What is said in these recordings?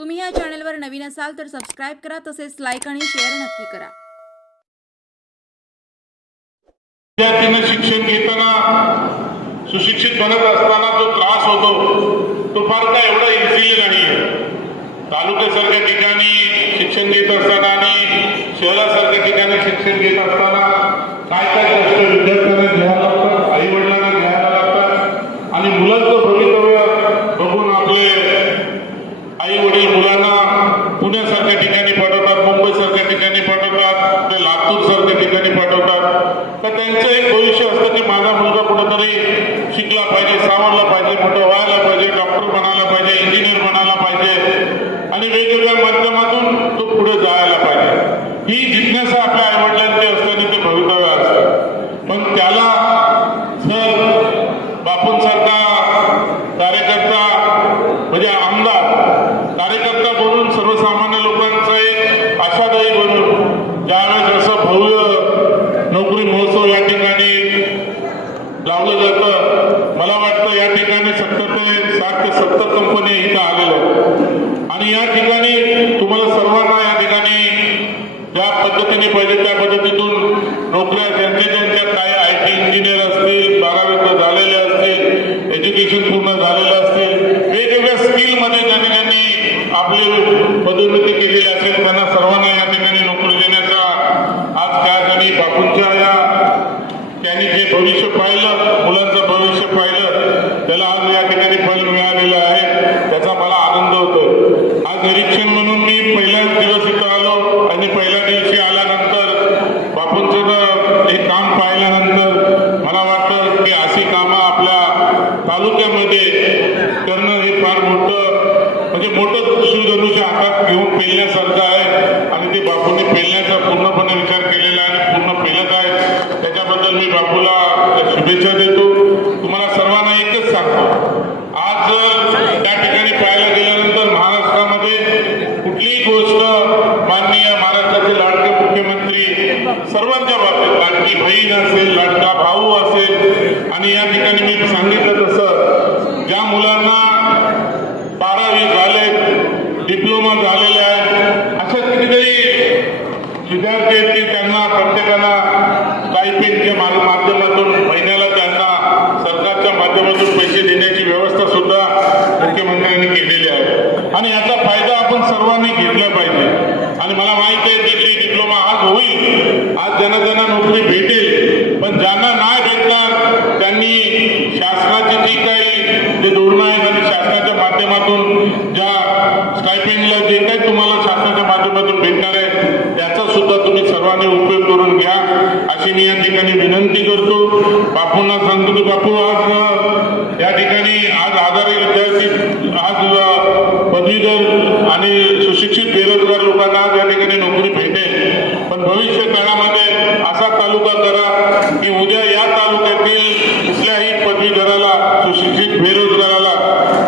तुम्ही या चॅनलवर नवीन असाल तर सबस्क्राईब करा तसेच लाईक आणि शेअर नक्की करा. विद्यार्थ्यांना शिक्षण घेताना सुशिक्षित बनत असताना जो त्रास होतो तो फार काय एवढा इझिली नाही तालुक्यासारख्या ठिकाणी शिक्षण घेत असताना आणि शहरासारख्या ठिकाणी शिक्षण घेत असताना काय काय कष्ट विद्यार्थ्यांना घ्यायला लागतात आई वडिलांना घ्यायला लागतात आणि मुलांचं भवितव्य बघून आपले आई वडील मुलांना पुण्यासारख्या ठिकाणी पाठवतात मुंबईसारख्या ठिकाणी पाठवतात कुठे लातूर सारख्या ठिकाणी पाठवतात तर त्यांचं एक भविष्य असतं की माझा मुलगा कुठंतरी शिकला पाहिजे सावरला पाहिजे मोठं व्हायला पाहिजे डॉक्टर बनायला पाहिजे इंजिनियर बनायला पाहिजे. आणि वेगवेगळ्या माध्यमातून तो पुढे जायला पाहिजे. ही जिज्ञासा आपल्या आईवडिलांची असते आणि ते भवितव्य असतं पण त्याला जर बापूंसारखा कार्यकर्ता म्हणजे आमदार कार्यकर्ता बनून सर्वसामान्य लोकांचा एक आशादायी बनून ज्यावेळेस असं भव्य नोकरी महोत्सव या ठिकाणी लावलं जातं मला वाटतं या ठिकाणी सत्तर ते साठ ते सत्तर कंपनी इथं आलेल्या आणि या ठिकाणी तुम्हाला सर्वांना या ठिकाणी ज्या पद्धतीने पाहिजे त्या पद्धतीतून नोकऱ्या ज्यांच्या ज्यांच्या काही आय टी इंजिनियर असतील बारावी झालेले असतील एज्युकेशन पूर्ण झालं असतील वेगवेगळ्या स्किलमध्ये ज्या ठिकाणी आपली पदोन्नती केलेली असेल त्यांना सर्वांना या ठिकाणी नोकरी देण्याचा आज त्या ठिकाणी बापूंच्या या त्यांनी जे भविष्य पाहिलं मुलांचं भविष्य पाहिलं. त्याला आज या ठिकाणी फल मिळालेलं आहे. त्याचा मला आनंद होतो. आज निरीक्षण म्हणून मी पहिल्याच दिवस इथं आलो आणि पहिल्या दिवशी आल्यानंतर बापूंचं हे काम पाहिल्यानंतर मला वाटतं की अशी कामं आपल्या तालुक्यामध्ये करणं हे फार मोठं म्हणजे मोठं शिवधनुष्य हातात घेऊन पेलण्यासारखं आहे. आणि ते बापूंनी पेलण्याचा पूर्णपणे विचार केला आहे आणि पूर्ण पेलत आहे त्याच्याबद्दल मी बापूला शुभेच्छा देतो. तुम्हाला सर्वांना एकच सांगतो. आज त्या ठिकाणी पाहायला गेल्यानंतर महाराष्ट्रामध्ये कुठलीही गोष्ट माननीय महाराष्ट्राचे लाडके मुख्यमंत्री सर्वांच्या बाबतीत लाडकी बहीण असेल लाडका भाऊ असेल आणि या ठिकाणी मी सांगितलं तसं ज्या मुलांना बारावी झाले डिप्लोमा झालेले आहेत अशा कितीतरी विद्यार्थी आहेत की त्यांना प्रत्येकाला स्टायपेंडच्या मा- माध्यमातून महिन्याला त्यांना सरकारच्या माध्यमातून पैसे देण्याची व्यवस्था सुद्धा मुख्यमंत्र्यांनी केलेली आहे आणि याचा फायदा आपण सर्वांनी घेतला पाहिजे आणि मला माहिती आहे डिग्री डिप्लोमा आज होईल आज ज्यांना ज्यांना नोकरी भेटेल पण ज्यांना नाही भेटणार त्यांनी शासनाची जी काही जे धोरणं आहेत आणि शासनाच्या माध्यमातून ज्या स्टायपेंडला जे काही तुम्हाला शासनाच्या माध्यमातून भेटणार आहे त्याचा सुद्धा तुम्ही सर्वांनी उपयोग करून घ्या. अशी मी या ठिकाणी विनंती करतो. बापूंना सांगतो की बापू आज अ, या ठिकाणी आज आधारी विद्यार्थी आज अ, पदवीधर आणि सुशिक्षित बेरोजगार लोकांना आज या ठिकाणी नोकरी भेटेल पण भविष्य काळामध्ये असा तालुका करा की उद्या या तालुक्यातील कुठल्याही पदवीधराला सुशिक्षित बेरोजगाराला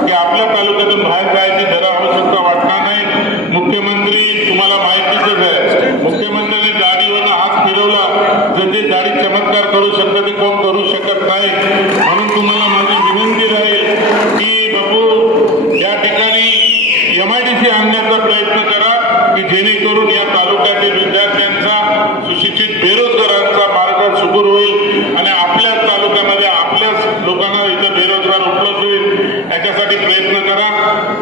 की आपल्या तालुक्यातून बाहेर जायची जरा आवश्यकता वाटणार नाही मुख्यमंत्री तुम्हाला माहितीच आहे मुख्यमंत्र्यांनी दाढीवरनं हात फिरवला जर ते दाढी चमत्कार करू शकतं ते कोण करू शकत नाही म्हणून तुम्हाला माझी विनंती राहील की बापू या ठिकाणी एम आय डी सी आणण्याचा प्रयत्न करा करून या तालुक्यातील विद्यार्थ्यांचा सुशिक्षित बेरोजगारांचा मार्ग सुगूर होईल आणि आपल्याच तालुक्यामध्ये आपल्याच लोकांना इथं बेरोजगार उपलब्ध होईल. याच्यासाठी प्रयत्न करा.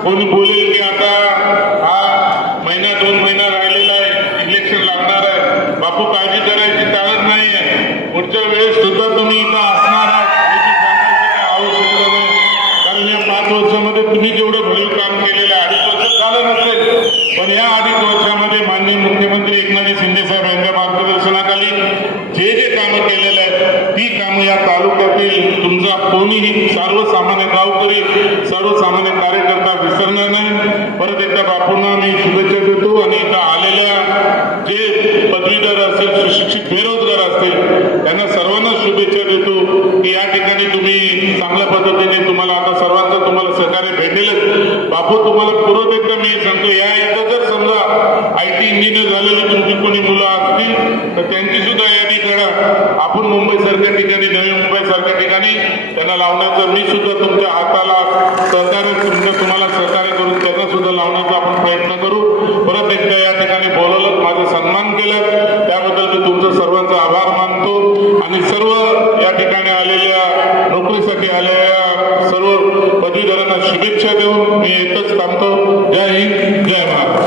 कोणी बोलेल की आता हा महिना दोन महिना राहिलेला आहे. इलेक्शन लागणार आहे. बापू काळजी करायची कारण नाही आहे पुढच्या वेळेस सुद्धा तुम्ही इथं असणार आहात. कारण या पाच वर्षामध्ये तुम्ही जेवढं भरीव काम केलेलं आहे अडीच वर्ष झालं नसेल पण या अडीच माननीय मुख्यमंत्री एकनाथ शिंदे साहेब यांच्या मार्गदर्शनाखाली जे जे कामं केलेलं आहे ती कामं या तालुक्यातील तुमचा कोणीही सर्वसामान्य गावकरी सर्वसामान्य कार्यकर्ता विसरणार नाही. परत एकदा बापूंना मी शुभेच्छा देतो आणि इथं आलेल्या जे पदवीधर असतील सुशिक्षित बेरोजगार असतील त्यांना सर्वांना शुभेच्छा देतो की या ठिकाणी तुम्ही चांगल्या पद्धतीने तुम्हाला आता सर्वांचं तुम्हाला सहकार्य भेटेलच. बापू तुम्हाला परत एकदा मी सांगतो या एकदा जर काही झालेली तुमची कोणी मुलं असतील तर त्यांची सुद्धा यादी करा आपण मुंबई सारख्या ठिकाणी नवी मुंबई सारख्या ठिकाणी त्यांना लावण्याचं मी सुद्धा तुमच्या हाताला सहकार्य तुमच्या तुम्हाला सहकार्य करून त्यांना सुद्धा लावण्याचा आपण प्रयत्न करू. परत एकदा या ठिकाणी बोलवलं माझा सन्मान केला. त्याबद्दल मी तुमचा सर्वांचा आभार मानतो. आणि सर्व या ठिकाणी आलेल्या नोकरीसाठी आलेल्या सर्व पदवीधरांना शुभेच्छा देऊन मी एकच थांबतो. जय हिंद जय महाराष्ट्र.